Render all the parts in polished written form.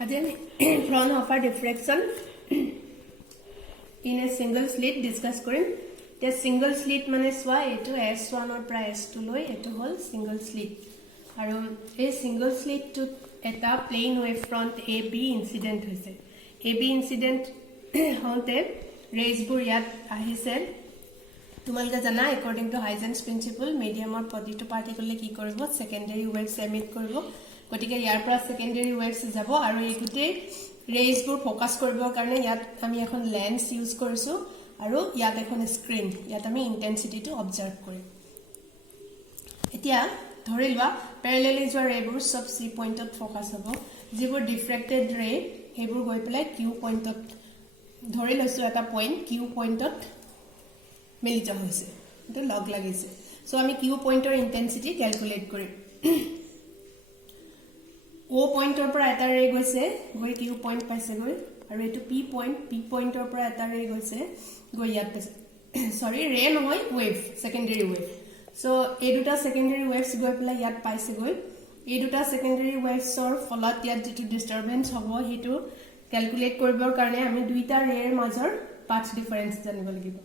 Again, Fraunhofer diffraction in a single slit discuss करें. The single slit माने स्वा एटो S1 और प्राय S2 लोई एटो होल single slit. और ये single slit तो एटा plane wave front AB incident हुए. AB incident होते rays बुर याद आही से तुम्हारे का जाना according to Huygens principle medium और positive particle ले की करेंगे secondary waves emit करेंगे. গটিকে ইয়াৰ পৰা সেকেন্ডাৰী ওয়েভস যাব আৰু এই গুটে ৰেজবোৰ ফোকাস কৰিবৰ কাৰণে ইয়াত আমি এখন লেন্স ইউজ কৰিছো আৰু ইয়াত এখন স্ক্ৰিন ইয়াত আমি ইন্টেন্সিটিটো অবজাৰ্ভ কৰিম এতিয়া ধৰিলবা প্যাৰালেলি যোৱা ৰেবোৰ সব সি পইণ্টত ফোকাস হ'ব যিবোৰ ডিফ্ৰেক্টেড ৰে হেবোৰ গৈ পেলাই কিউ পইণ্টত ধৰি লৈছো এটা পইণ্ট কিউ পইণ্টত মিলিত হৈছে এটা লগ লাগিছে সো আমি কিউ পইণ্টৰ ইন্টেন্সিটি ক্যালকুলেট কৰিম O pointer पर एटा रे গৈছে গৈ কিউ পইণ্ট পাইছে গৈ আৰু এটো পি পইণ্টৰ পৰা এটা ৰে গৈছে গৈ ইয়াত পাইছে সৰি ৰে নহয় ওয়েভ সেকেন্ডাৰী ওয়েভ সো এই দুটা সেকেন্ডাৰী ওয়েভস গৈ পেলাই ইয়াত পাইছে গৈ এই দুটা সেকেন্ডাৰী ওয়েভছৰ ফলত ইয়াত যেটো ডিস্টাৰবেন্স হ'ব হেতু ক্যালকুলেট কৰিবৰ কাৰণে আমি দুইটা ৰেৰ মাজৰ পাথ ডিফাৰেন্স জানিব লাগিব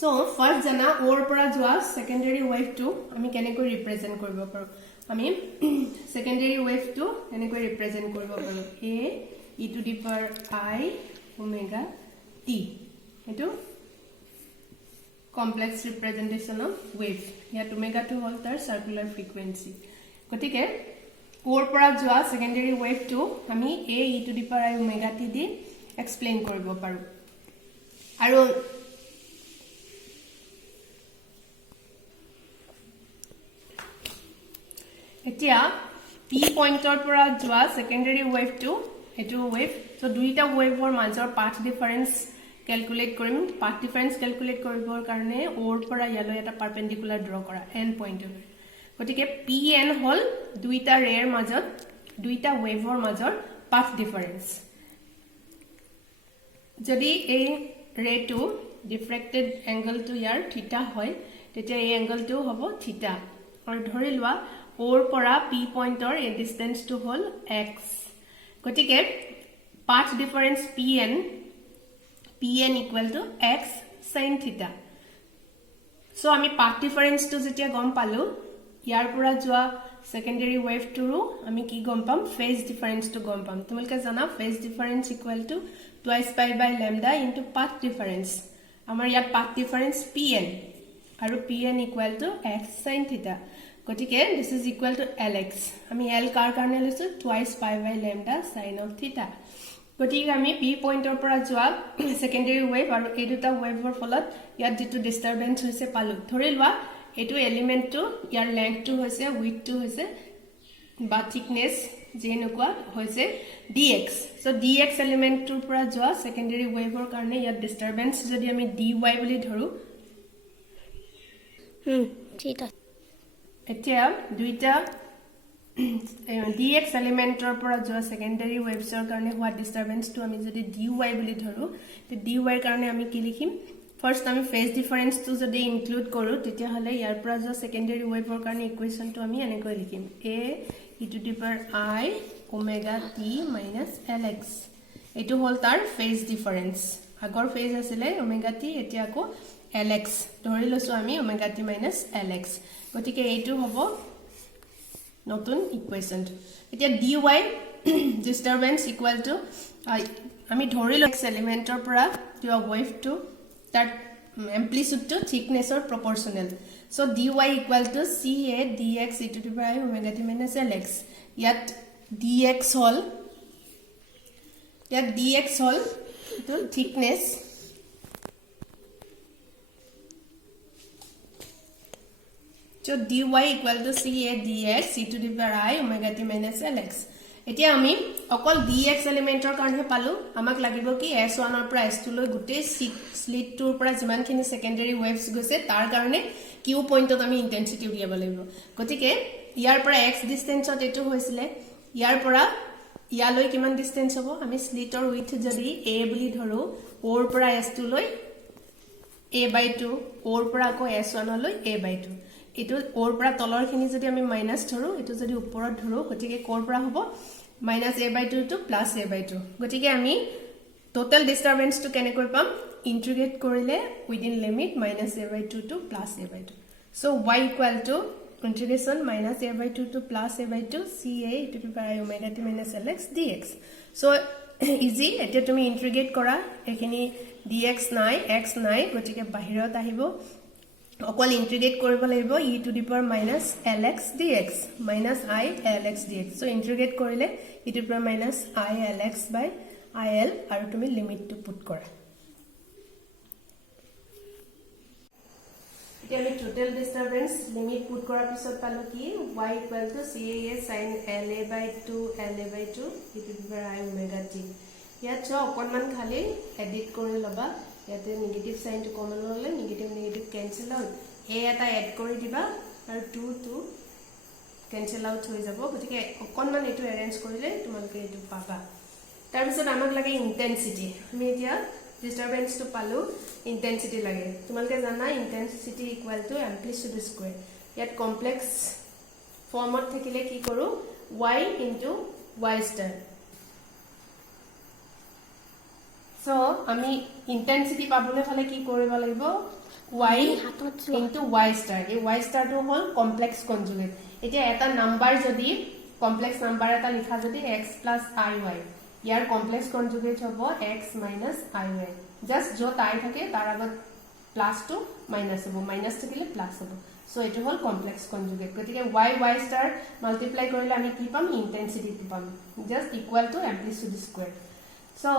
সো ফাৰ্স্ট জানা ওৰ পৰা যোৱা সেকেন্ডাৰী ওয়েভটো আমি কেনেকৈ ৰিপ্ৰেজেন্ট কৰিব পাৰো আমি সেকেন্ডাৰী ওয়েভটো এনেকৈ ৰিপ্ৰেজেন্ট কৰিব পাৰো a e to the power I omega t এটো কমপ্লেক্স ৰিপ্ৰেজেন্টেশন অফ ওয়েভ ইয়াত ওমেগা টো হল তাৰ সাৰ্কুলাৰ ফ্ৰিকোয়েন্সি গতিকে ওৰ পৰা যোৱা সেকেন্ডাৰী ওয়েভটো আমি a e to the power I omega t the explain কৰিব পাৰো আৰু এতিয়া পি পইণ্টৰ পৰা যোৱা সেকেন্ডাৰী ওয়েভটো এটো ওয়েভ সো দুইটা ওয়েভৰ মাজৰ পাথ ডিফাৰেন্স ক্যালকুলেট কৰিম পাথ ডিফাৰেন্স ক্যালকুলেট কৰিবৰ কাৰণে ওৰ পৰা ইয়ালৈ এটা পাৰপেন্ডিকুলাৰ ড্ৰ কৰা n পইণ্টৰ গতিকে pn হল দুইটা ৰেৰ মাজত দুইটা ওয়েভৰ মাজৰ পাথ ডিফাৰেন্স যদি এই ৰেটো ডিফ্ৰেক্টেড এংগলটো ইয়াৰ থিটা হয় তেতিয়া এই এংগলটো হ'ব থিটা আৰু ধৰি লোৱা ওৰ পৰা পি পইণ্টৰ এই ডিসটেন্সটো হল x গতিকে path difference pn = x sin থিটা সো আমি পাথ ডিফাৰেন্সটো যেতিয়া গম পালো ইয়াৰ পৰা যোৱা সেকেন্ডাৰী ওয়েভটোৰো আমি কি গম পাম ফেজ ডিফাৰেন্সটো গম পাম তোমালকে জানা phase difference = twice pi by lambda into path difference আমাৰ ইয়াত পাথ ডিফাৰেন্স pn আৰু pn = x sin থিটা গতিকে this is equal to lx আমি l কাৰ কাৰণে লৈছো twice pi by lambda sin of theta গতিকে আমি p পইণ্টৰ পৰা যোৱা সেকেন্ডাৰী ওয়েভ আৰু এই দুটা ওয়েভৰ ফলত ইয়াত যেটো ডিস্টাৰবেন্স হৈছে পালো ধৰিলৱা এটো এলিমেন্টটো ইয়াৰ লেংথটো হৈছে উইডথটো হৈছে বা থিকনেস যেনেকুৱা হৈছে dx সো dx এলিমেন্টটোৰ পৰা যোৱা সেকেন্ডাৰী ওয়েভৰ কাৰণে ইয়াত ডিস্টাৰবেন্স যদি আমি dy বুলি ধৰো ঠিক আছে এতিয়া দুইটা dx এলিমেন্টৰ পৰা যোৱা সেকেন্ডাৰী ওয়েভছৰ কাৰণে হোৱা ডিস্টাৰবেন্সটো আমি যদি dy বুলি ধৰো তে dy কাৰণে আমি কি লিখিম ফাৰ্স্ট আমি ফেজ ডিফাৰেন্সটো যদি ইনক্লুড কৰো তেতিয়া হলে ইয়াৰ পৰা যোৱা সেকেন্ডাৰী ওয়েভৰ কাৰণে ইকুৱেচনটো আমি এনেকৈ লিখিম a e to the power I omega t minus lx এটো হল তাৰ ফেজ ডিফাৰেন্স আগৰ ফেজ আছিল omega t এতিয়া আকৌ lx ধৰি লৈছো আমি omega t minus lx গতিকে এইটো হ'ব নতুন ইকুৱেচন এতিয়া dy ডিস্টাৰবেন্স = আমি ধৰি লৈছো এলিমেন্টৰ পৰা যোৱা ওয়েভটো তাৰ এম্প্লিটিউডটো থিকনেসৰ proportional so dy = ca dx e to the power I omega t minus lx ইয়াত dx হল তো thickness so dy = ca dx e to the power I omega t minus lx এতিয়া আমি অকল dx এলিমেন্টৰ কাৰণে পালো আমাক লাগিব কি s1 ৰ পৰা s2 লৈ গুটে স্লিটটোৰ পৰা যিমানখিনি সেকেন্ডাৰী ওয়েভস গৈছে তাৰ কাৰণে কিউ পইণ্টত আমি ইন্টেন্সিটি উলিয়াব লাগিব গতিকে ইয়াৰ পৰা x ডিসটেন্সত এটো হৈছিল ইয়াৰ পৰা ইয়ালৈ কিমান ডিসটেন্স হ'ব আমি স্লিটৰ উইথ যদি a বুলি ধৰো ওৰ পৰা s2 লৈ a/2 ওৰ পৰা আকৌ s1 লৈ a/2 এটো ওৰ পৰা তলৰ খিনি যদি আমি মাইনাস ধৰো এটো যদি ওপৰত ধৰো গতিকে কোৰ পৰা হ'ব -a/2 to +a/2 গতিকে আমি টোটাল ডিস্টারবেন্স টু কেনে কৰি পাম ইন্টিগ্ৰেট কৰিলে within limit -a/2 to +a/2 so y equal to integration -a/2 to +a/2 ca to the power omega t minus lx dx so easy এতিয়া তুমি ইন্টিগ্ৰেট কৰা এখিনি dx নাই x নাই গতিকে বাহিৰত আহিব অকল ইন্টিগ্ৰেট কৰিব লাগিব e to the power minus lx dx minus I lx dx so ইন্টিগ্ৰেট কৰিলে e to the power minus I lx by il আৰু তুমি লিমিট টু পুট কৰা এতিয়া আমি টোটাল ডিস্টাৰবেন্স লিমিট পুট কৰাৰ পিছত পালো কি y equal to ca sin la/2 la/2 e to the power I omega t ইয়াত চ অকনমান খালি এডিট কৰি লবা ইয়াতে নেগেটিভ সাইনটো কমন ললে নেগেটিভ ক্যান্সেল আউট এ এটা এড কৰি দিবা আৰু 2 ক্যান্সেল আউট হৈ যাব গতিকে অকনমান এটো এৰেঞ্জ কৰিলে তোমালোকে এটো পাবা তাৰ পিছত আমাক লাগে ইন্টেন্সিটি আমি এতিয়া ডিস্টারবেন্স টু পালো ইন্টেন্সিটি লাগে তোমালোকে জানা intensity equal to amplitude square ইয়াত কমপ্লেক্স ফর্মত থাকিলে কি কৰো y into y star so আমি ইন্টেন্সিটি পাবলে হলে কি কৰিব লাগিব y into y star এই y star টো হল কমপ্লেক্স কনজুগেট এতিয়া এটা নাম্বার যদি কমপ্লেক্স নাম্বার এটা লিখা যদি x plus iy ইয়াৰ কমপ্লেক্স কনজুগেট হ'ব x minus iy জাস্ট যত আই থাকে তাৰ আগত প্লাস টু মাইনাস হ'ব মাইনাস থাকিলে প্লাস হ'ব সো এটো হল কমপ্লেক্স কনজুগেট গতিকে y star মাল্টিপ্লাই কৰিলে আমি কি পাম ইন্টেন্সিটি পাম just equal to amplitude square so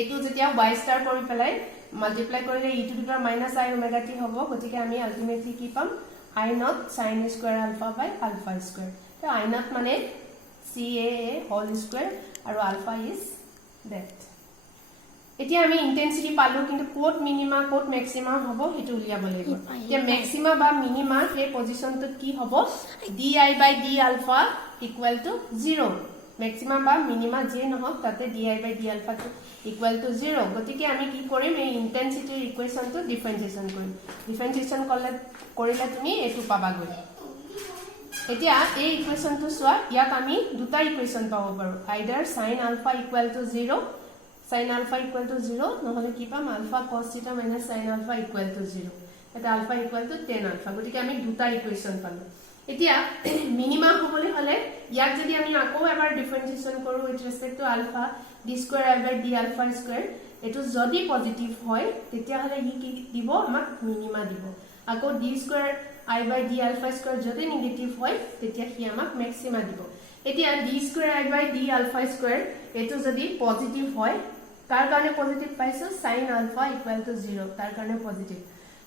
এটো যেতিয়া y star কৰি পেলাই মাল্টিপ্লাই কৰিলে e to the power minus I omega t হ'ব গতিকে আমি আলটিমেটলি কি পাম I naught sin square alpha by alpha square তো I naught মানে ca whole square আৰু alpha is that এতিয়া আমি ইন্টেন্সিটি পালো কিন্তু কোট মিনিমা কোট ম্যাক্সিমা হ'ব হেতু উলিয়াব লাগিব যে ম্যাক্সিমা বা মিনিমা এই পজিশনটো কি হ'ব di by d alpha equal to 0 maxima বা মিনিমা যে নহক তাতে di by d alpha equal to 0 গতিকে আমি কি কৰিম এই ইন্টেন্সিটিৰ ইকুয়েশনটো ডিফাৰেন্সিয়েশন কৰিম ডিফাৰেন্সিয়েশন কৰিলে তুমি এটো পাবা গৈ এতিয়া এই ইকুয়েশনটো সোৱা ইয়াত আমি দুটা ইকুয়েশন পাব পাৰো আইদাৰ sin alpha equal to 0 sin alpha equal to 0 নহলে কি পাম alpha cos theta minus sin alpha equal to 0 এটা alpha equal to tan alpha গতিকে আমি দুটা ইকুয়েশন পালো এতিয়া মিনিমা হবলে হলে ইয়াত যদি আমি আকৌ এবাৰ ডিফাৰেন্সিয়েশন কৰো with respect to alpha d square I by d alpha square এটো যদি পজিটিভ হয় তেতিয়া হলে ই কি দিব আমাক মিনিমা দিব আকৌ d square I by d alpha square যদি নেগেটিভ হয় তেতিয়া হি আমাক ম্যাক্সিমা দিব এতিয়া d square I by d alpha square এটো যদি পজিটিভ হয় তাৰ কাৰণে পজিটিভ পাইছো sin alpha equal to 0 তাৰ কাৰণে পজিটিভ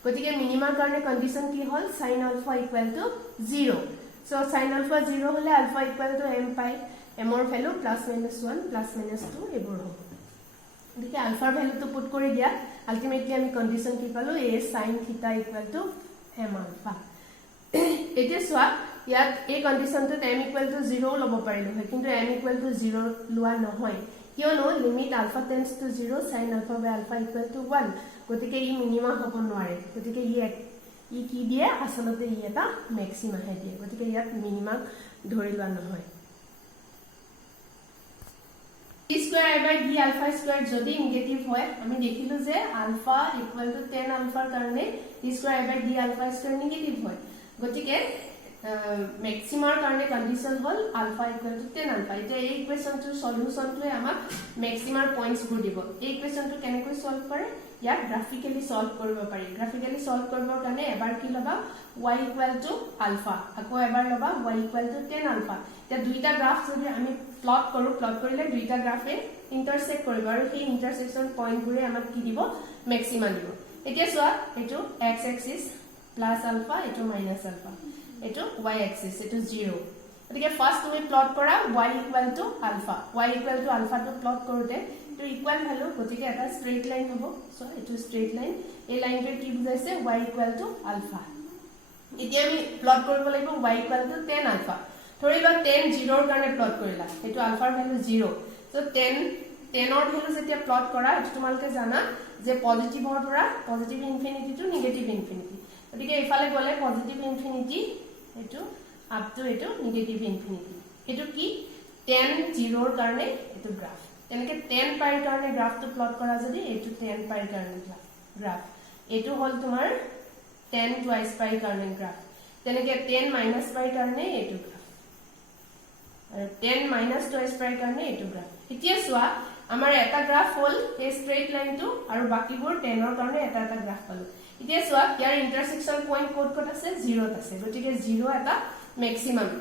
গতিকে মিনিমাৰ কাৰণে কন্ডিশন কি হল sin alpha equal to 0 so sin alpha 0 হলে alpha equal to m পাই m ৰ ভ্যালু +-1 +-2 এবোৰ হ'ব গতিকে আলফাৰ ভ্যালুটো পুট কৰি দিয়া আলটিমেটলি আমি কন্ডিশন কি পালো a sin theta equal to m alpha এতিয়া সোৱা ইয়াত এই কন্ডিশনটো m equal to 0 লব পাৰিলো হয় কিন্তু m equal to 0 লোৱা নহয় কিয়নো limit alpha tends to 0 sin alpha by alpha equal to 1 গতিকে ই মিনিমা হ'ব নোৱাৰে গতিকে ই কি দিয়ে আসলতে ই এটা ম্যাক্সিমা হে দিয়ে গতিকে ইয়াত মিনিমা ধৰি লোৱা নহয় d square I by d alpha square যদি নেগেটিভ হয় আমি দেখিলো যে alpha equal to tan alpha কাৰণে d square I by d alpha square negative হয় গতিকে ম্যাক্সিমাৰ কাৰণে condition hall alpha equal to tan alpha এটা এই ইকুয়েশনটো সলিউশনটোৱে আমাক ম্যাক্সিমাৰ পয়েন্টস গুড দিব এই ইকুয়েশনটো কেনেকৈ সলভ কৰে ইয়াক গ্ৰাফিক্যালি সলভ কৰিব পাৰি গ্ৰাফিক্যালি সলভ কৰিবৰ কাৰণে এবাৰ কি লবা y equal to alpha আকৌ এবাৰ লবা y equal to tan alpha এটা দুইটা গ্ৰাফ যদি আমি প্লট কৰিলে দুইটা গ্ৰাফে ইন্টাৰসেক্ট কৰিব আৰু সেই ইন্টাৰসেকশন পয়েন্ট গুৰে আমাক কি দিব ম্যাক্সিমা দিব এতিয়া সোৱা এটো x axis plus alpha এটো minus alpha এটো y axis এটো 0 গতিকে ফার্স্ট তুমি প্লট কৰা y equal to alpha to plot কৰোতে তো ইকুয়াল ভ্যালু গতিকে এটা স্ট্রেইট লাইন হ'ব সো এটো স্ট্রেইট লাইন এই লাইনটো কি বুজাইছে y equal to alpha এতিয়া আমি প্লট কৰিব লাগিব y equal to tan alpha ধৰিবা tan 0 ৰ কাৰণে প্লট কৰিলা এটো আলফাৰ ভ্যালু 0 সো tan ৰ ভ্যালু যেতিয়া প্লট কৰা এটো তোমালকে জানা যে পজিটিভৰ পৰা positive infinity two negative infinity গতিকে ইফালে গলে পজিটিভ ইনফিনিটি এটো আপ টু এটো নেগেটিভ ইনফিনিটি এটো কি tan 0 ৰ কাৰণে এটো গ্ৰাফ তেনেকে tan পাই ৰ কাৰণে গ্ৰাফটো প্লট কৰা যদি এটো tan পাই ৰ কাৰণে গ্ৰাফ এটো হল তোমাৰ tan টুৱাইস পাই ৰ কাৰণে গ্ৰাফ তেনেকে tan মাইনাস পাই ৰ কাৰণে এটো গ্ৰাফ আৰু tan মাইনাস টুৱাইস পাই ৰ কাৰণে এটো গ্ৰাফ এতিয়া সোৱা আমাৰ এটা গ্ৰাফ হল এই স্ট্ৰেইট লাইনটো আৰু বাকিবোৰ tan ৰ কাৰণে এটা এটা গ্ৰাফ পালো এতিয়া সোৱা ইয়াৰ ইন্টাৰসেকশন পইণ্ট কোড কোড আছে 0 ত আছে গতিকে 0 এটা maximum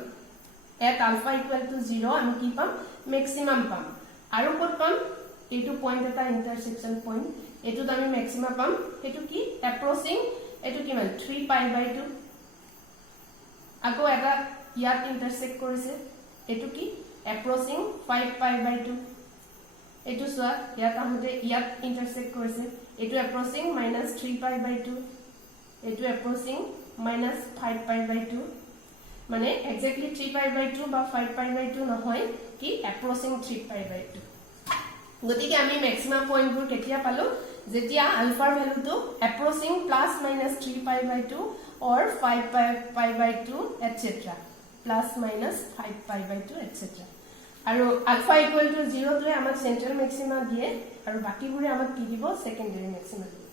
at alpha equal to 0 আমি কি পাম ম্যাক্সিমাম পাম আৰু কোড পাম এটো পইণ্ট এটা ইন্টাৰসেকশন পইণ্ট এটোত আমি ম্যাক্সিমাম পাম এটো কি এপ্ৰোচিং এটো কিমান 3 পাই বাই 2 আকৌ এটা ইয়াত ইন্টাৰসেক্ট কৰিছে এটো কি এপ্ৰোচিং 5 পাই বাই 2 এটো সোৱা ইয়াত আহোতে ইয়াত ইন্টাৰসেক্ট কৰিছে এটো এপ্ৰোচিং -3 পাই বাই 2 এটো এপ্ৰোচিং -5 পাই বাই 2 মানে এক্স্যাক্টলি 3 পাই বাই 2 বা 5 পাই বাই 2 নহয় কি এপ্ৰোচিং 3 পাই বাই 2 গতিকে আমি ম্যাক্সিমাম পইণ্টবোৰ কেতিয়া পালো যেতিয়া আলফাৰ ভ্যালুটো এপ্ৰোচিং +-3 pi by 2 or 5 pi by 2 etc +-5 pi by 2 etc আৰু আলফা ইকুৱেল টু 0 টোৱে আমাক সেন্ট্ৰাল ম্যাক্সিমা দিয়ে আৰু বাকিবোৰে আমাক কি দিব সেকেন্ডাৰী ম্যাক্সিমা দিব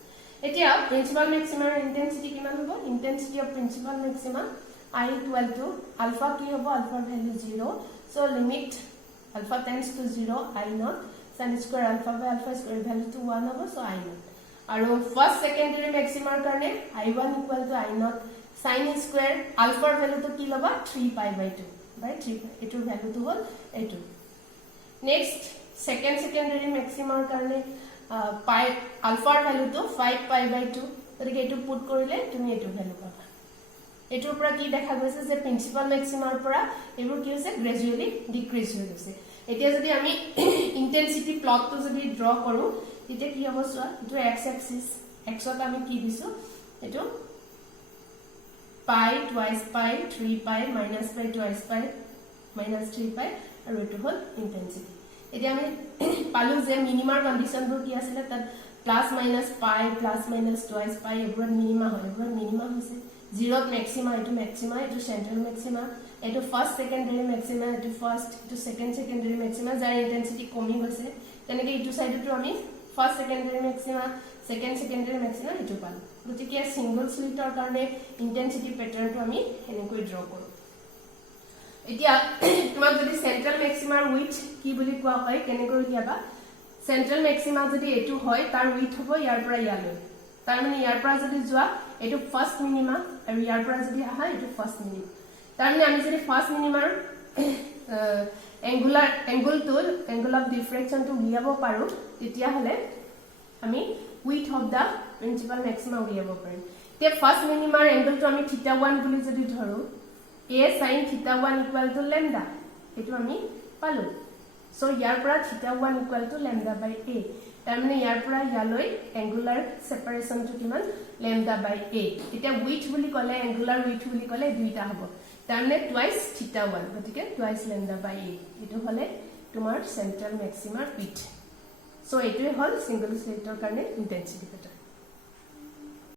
এতিয়া প্ৰিন্সিপাল ম্যাক্সিমাৰ ইন্টেন্সিটি কিমান হ'ব intensity of principal maxima I equal to alpha ki hobo alpha value 0 so limit alpha tends to 0 I naught sin square alpha by alpha square value to 1 hobo so I naught aru first secondary maximum karne I1 equal to I naught sin square alpha value to ki loba 3 pi by 2 right 3 etu value to hol etu next second secondary maximum karne pi alpha value to 5 pi by 2 torike etu put korile tumi etu value paba এটোৰ পৰা কি দেখা গৈছে যে principal ম্যাক্সিমাৰ পৰা এবোৰ কি হৈছে gradually decrease হৈ গৈছে এতিয়া যদি আমি ইন্টেন্সিটি প্লটটো যদি ড্ৰ কৰো তেতিয়া কি হ'ব সোৱা এটো x এক্সিস x ত আমি কি দিছো এটো পাই টুৱাইস পাই 3 পাই মাইনাস পাই টুৱাইস পাই -3 পাই আৰু এটো হল ইন্টেন্সিটি এতিয়া আমি পালো যে মিনিমাৰ কন্ডিশনবোৰ কি আছিল তাত প্লাস মাইনাস পাই প্লাস মাইনাস টুৱাইস পাই এবোৰ মিনিমা হয় এবোৰ মিনিমা হৈছে 0 maxima etu central maxima etu first secondary maxima etu first etu second secondary maxima jar intensity komi hoise teneke etu side to ami first secondary maxima second secondary maxima etu pal gotike single slit or karone intensity pattern to ami enekoi draw koru etia tumar jodi central maxima width ki boli koa hoy kenekoi liaba central maxima jodi etu hoy tar width hobo yar pora yaloi tar mane yar pora jodi joa এটো first minima আৰু ইয়াৰ পৰা যদি আহা এটো first minima তাৰমানে আমি যদি first মিনিমাৰ angle of ডিফ্ৰেকশন টো উলিয়াব পাৰো তেতিয়া হলে আমি with of the principal maxima উলিয়াব পাৰিম তে ফাৰ্স্ট মিনিমাৰ এংগুলটো আমি θ1 বুলি যদি ধৰো a sin θ1 = λ এটো আমি পালো সো ইয়াৰ পৰা θ1 = λ/a তাৰমানে ইয়াৰ পৰা ইয়ালৈ এংগুলাৰ সেপাৰেশন টো কিমান λ/a এটা উইথ বুলি কলে এংগুলাৰ উইথ বুলি কলে দুইটা হ'ব তাৰমানে টুৱাইস θ1 গতিকে টুৱাইস λ/a এটো হলে তোমাৰ সেন্ট্ৰাল ম্যাক্সিমাৰ উইথ সো এটোই হল সিঙ্গল স্লিটৰ কাৰণে ইন্টেন্সিটি পেটাৰ্ন